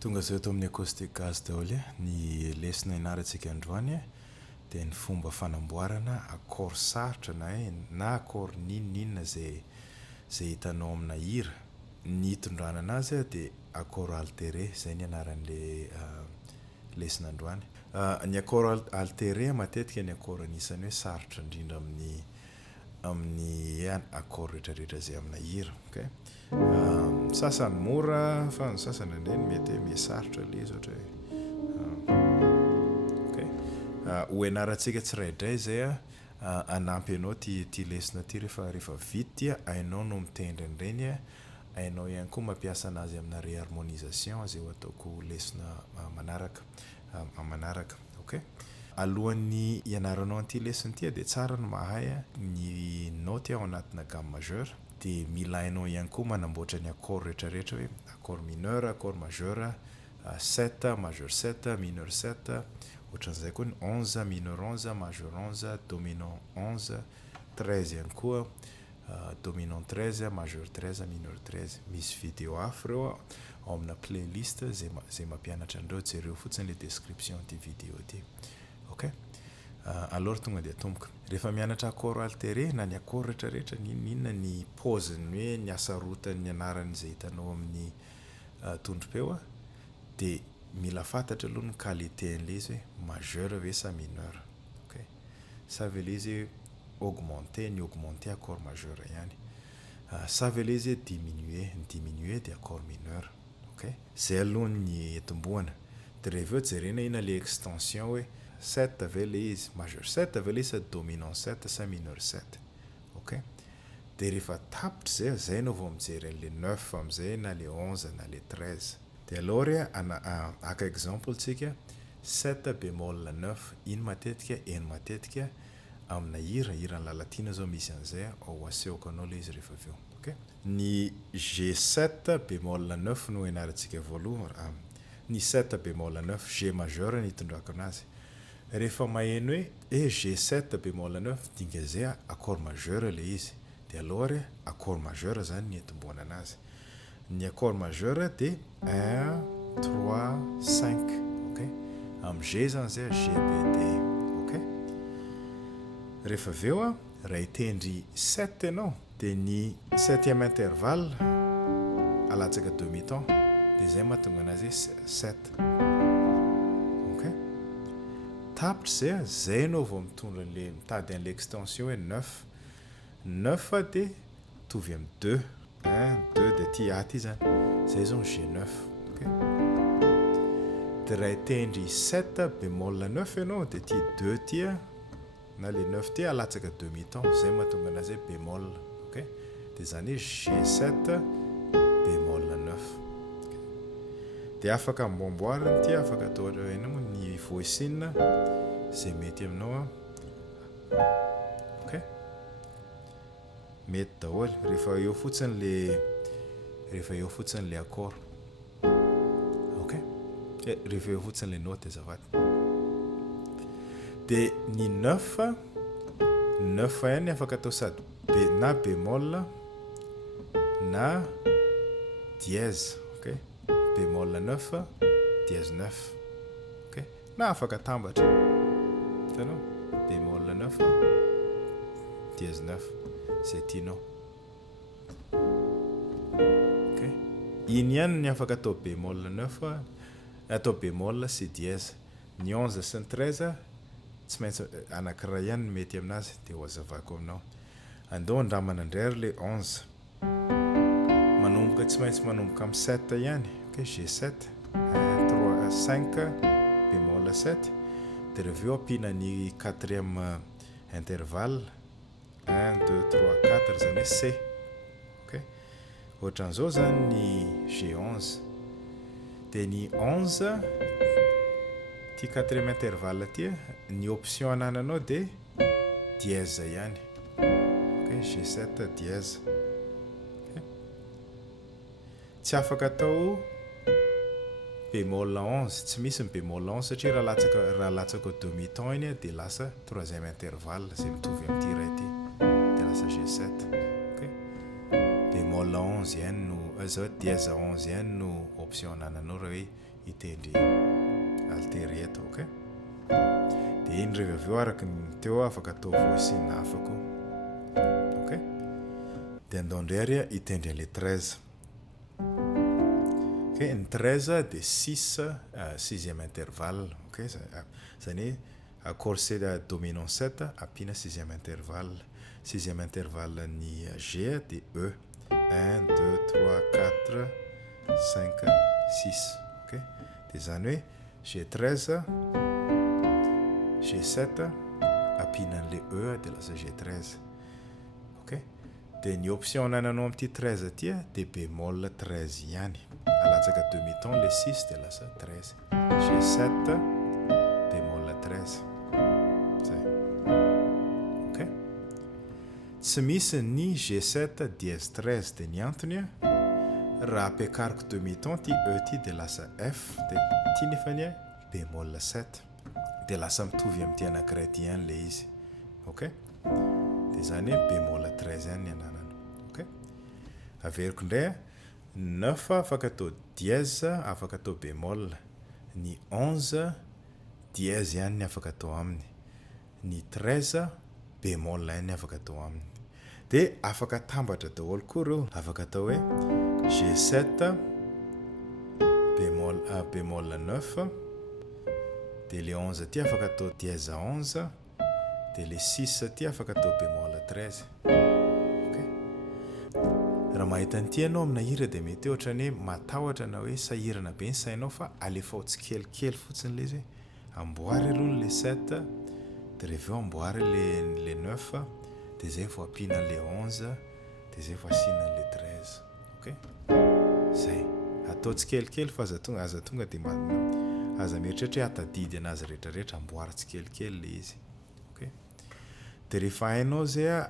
Tonga zay eto amin'ny acoustic gaz daholo ny lesona ianarantsika androany dia ny fomba fanamboarana accord sarotra na accord ninona zay hitanao amina hira. Ny hitondrana anazy dia accord altéré, zay ny anaran'le lesona androany. Ny accord altéré matetika ny accord anisany hoe sarotra indrindra amin'ny accord rehetrarehetra zay amina hira. Okay? Sasany mora fa ny sasany indreny mety misarotra le izy ohatra okay. Ho ianarantsika tsirairay zay anampy anao ty lesona ty rehefa vita ainao no mitendry an'ireny, ainao ihany koa mampiasa anazy amina réharmonisation zay ho ataoko lesona manaraka. Okay? Alohan'ny ianaranao an'ity lesona ty dia tsara no mahay ny note ao anatina gamme majeure, dia mila hainao ihany koa manamboatra ny accord rehetrarehetra hoe accord mineur, accord majeur, 7, majeur 7, mineur 7, ohatran'izay koa ny 11, mineur 11, majeur 11, dominant 11, 13 ihany koa, dominant 13, majeur 13, mineur 13. Misy vidéo hafa reo ao amina playlist zay mampianatra andreo, jereo fotsiny le description ty vidéo ty. Okay? Alors tonga dia tomboka. Rehefa mianatra accord altéré na ny accord rehetrarehetra ninona ny pauziny hoe ny asarotan'ny anaran'izay hitanao amin'ny tondrom-peo dia mila fantatra aloha ny qualité an'le izy hoe majeur ve sa mineur. Okay? Sa ve le izy augmenté, ny augmenté accord majeur ihany. Sa ve le izy diminué, ny diminué dia accord mineur. Okay? Zay aloha ny etombohana. Dia rehefa jerena ina le extension hoe 7 ve le izy majeur 7 ve le izy dominant 7 sa mineur 7. Okay? Dia rehefa tapitra zay no vao mijery an'le 9 am'izay na le 11 na le 13. Dia alors aka exemple tsika 7 bémol 9 iny matetika amina hira lalatina zao misy an'izay ao asehoko anao le izy rehefa aveo. Okay? Ny G7 bémol 9 no ianarantsika voalohany. Ny 7 bémol 9 G majeur ny hitondrako anazy. Rehefa maheno hoe G7 bémol 9 dinga zay accord majeur le izy. Dia alors accord majeur zany ny etombohana anazy. Ny accord majeur dia 1, 3, 5. Okay? Am G zany zay G, B, D. Okay? Rehefa aveo raha hitendry 7 ianao dia ny 7e intervalle alatsaka demi-temps dia zay mahatonga anazy 7. Okay? Tapitra zay no vao mitondra le mitady an'le extension hoe 9. 9 dia tovy amin'ny 2. 1, 2 dia ty aty zany. Zay zao G9. Okay? Dia raha hitendry 7 bémol 9 ianao dia ty 2 ty na le 9 ty alatsaka demi-temps, zay mahatonga anazy bémol. Okay? Dia zany G7 bémol 9. Okay? Dia afaka amboamboarina ty, afaka atao ny voicine zay mety aminao. Okay? Mety daholo rehefa eo fotsiny le accord. Okay? Rehefa eo fotsiny le note azafady. Dia ny 9 ihany afaka atao sady na bémol na dièse. Okay? Bémol 9, dièse 9. Okay? Na afaka tambatra. Hitanao? Bémol 9, dièse 9. Zay tianao. Okay? Iny ihany ny afaka atao bémol 9, atao bémol sy dièse. Ny 11 sy ny 13 tsy maintsy anankiray ihany mety aminazy dia ho azavako aminao. Andao andramana indray le 11. Manomboka tsy maintsy manomboka amin'ny 7 ihany. Okay? G7, 1, 3, 5, bémol 7. Dia reveo ampiana ny 4e intervalle 1, 2, 3, 4 zany hoe C. Okay? Ohatran'izao zany ny G11. Dia ny 11 ty 4e intervalle ty ny option anananao dia dièse ihany. Okay? G7 dièse. Okay? Tsy afaka atao bémol 11, tsy misy ny bémol 11 satria raha latsaka demi-temps iny dia lasa 3e intervalle zay mitovy amin'ity ray ty. Dia lasa G7. Okay? Bémol bémol 11 ihany no zao dièse 11 ihany no option ananao raha hoe hitendry altérer eto, ok? Dia iny rehefa avy eo araka ny teo afaka atao voici na afaka, ok? Dia andao indray ary hitendry an'ilay 13. Ok, ny 13 dia 6 sixième intervalle, ok? Zany hoe accord C dominant 7 ampiana sixième intervalle. Sixième intervalle ny G dia E. 1, 2, 3, 4, 5, 6. Ok? Dia zany hoe G13, G7 ampiana an'ilay E dia lasa G13. Ok? Dia ny option ananao amin'ity 13 ty dia bémol 13 ihany. Alatsaka demi-ton le 6 dia lasa 13. G7 bémol 13. Zay. Ok? Tsy misy ny G7 dièse 13 dia ny antony raha ampiakariko demi-ton ty E ty dia lasa F dia ty nefany bémol 7 dia lasa mitovy amin'ity anankiray ty ihany le izy. Ok? Dia zany bémol 13 ihany ny ananana. Ok? Averiko indray 9 afaka atao dièse, afaka atao bémol. Ny 11 dièse ihany ny afaka atao aminy. Ny 13 bémol ihany afaka atao aminy. Dia afaka tambatra daholo koa ireo. Afaka atao hoe G7 bémol 9. Dia le 11 ty afaka atao dièse 11. Dia le 6 ty afaka atao bémol 13. Ok? Raha mahita an'ity ianao amina hira dia mety ohatrany hoe matahotra na hoe sahirana be ny sainao fa alefa tsikelikely fotsiny le izy hoe amboary aloha le 7 dia rehefa eo amboary le 9 dia zay vao ampiana le 11 dia zay vao asiana le 13. Ok? Zay atao tsikelikely fa aza tonga dia aza mieritreritra hoe atadidy anazy rehetrarehetra amboary tsikelikely le izy. Ok? Dia rehefa hainao zay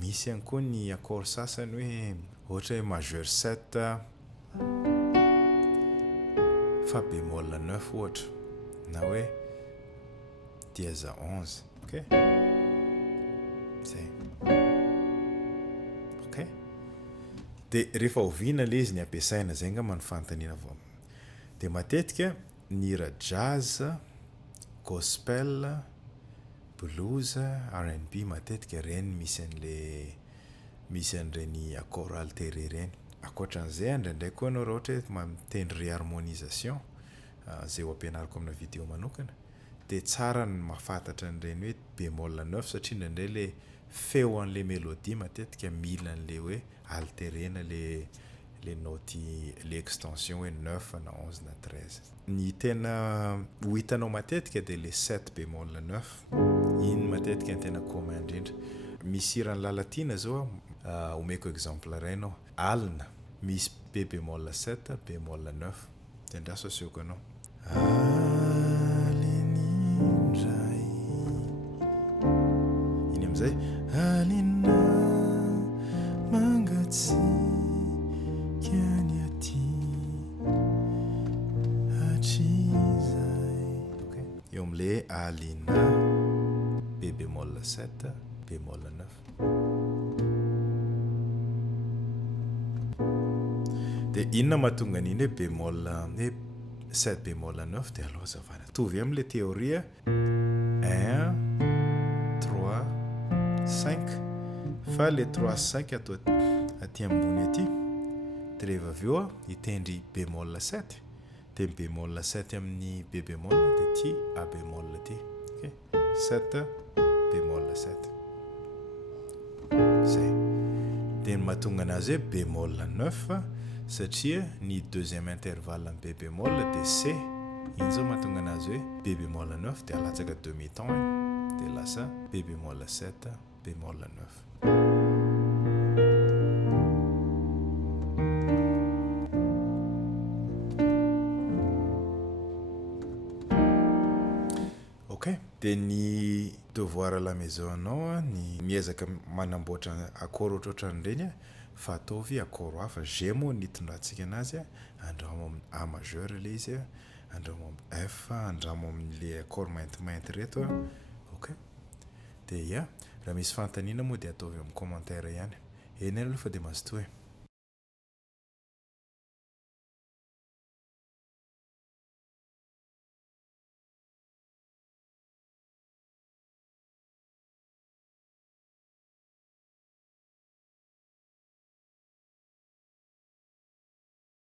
misy ihany koa ny accord sasany hoe ohatra hoe majeur 7 fa bémol 9 ohatra na hoe dièse 11. Ok? Zay. Ok? Dia rehefa oviana le izy ny ampiasaina zay angamba ny fanontaniana vao. Dia matetika ny hira jazz, gospel, blues, R&B matetika ireny misy an'ireny accord altéré ireny. Ankoatran'izay indraindray koa ianao raha ohatra hoe mitendry harmonisation zay ho ampianariko amina vidéo manokana dia tsara ny mahafantatra an'ireny hoe bémol 9 satria indraindray le feo an'ilay mélodie matetika mila an'ilay hoe altéréna le note, le extension hoe 9 na 11 na 13. Ny tena ho hitanao matetika dia le 7 bémol 9. Iny matetika ny tena commun indrindra. Misy hira ny lalatina zao omeko exemple iray ianao. Alina misy B bémol 7 bémol 9. Dia andraso asehoko anao. Alinindray. Iny amin'izay alina mangatsiaka ny aty hatrizay. Ok? Eo amin'ilay alina B bémol 7 bémol 9. Dia inona mahatonga an'iny hoe bémol 7 bémol 9 dia aloha zavana tovy amin'ilay théorie 1 3 5 fa le 3 5 atao aty ambony aty dia rehefa avy eo hitendry bémol 7 dia bémol 7 amin'ny B bémol dia ty A bémol ty. Ok? 7 bémol 7. Zay. Dia ny mahatonga anazy hoe bémol 9 satria ny deuxième intervalle en B bémol dia C. Iny zao mahatonga anazy hoe B bémol 9 dia alatsaka demi-ton dia lasa B bémol 7 bémol 9. Ok? Dia ny devoir à la maison anao ny miezaka manamboatra accord ohatrohatran'ireny fa ataovy accord hafa. G moa nitondratsika anazy andramo amin'ny A majeur le izy andramo amin'ny F, andramo amin'le accord maintimainty reto. Ok? Dia raha misy fanontaniana moa dia ataovy amin'ny commentaire ihany. Eny aloha fa dia mazotoa.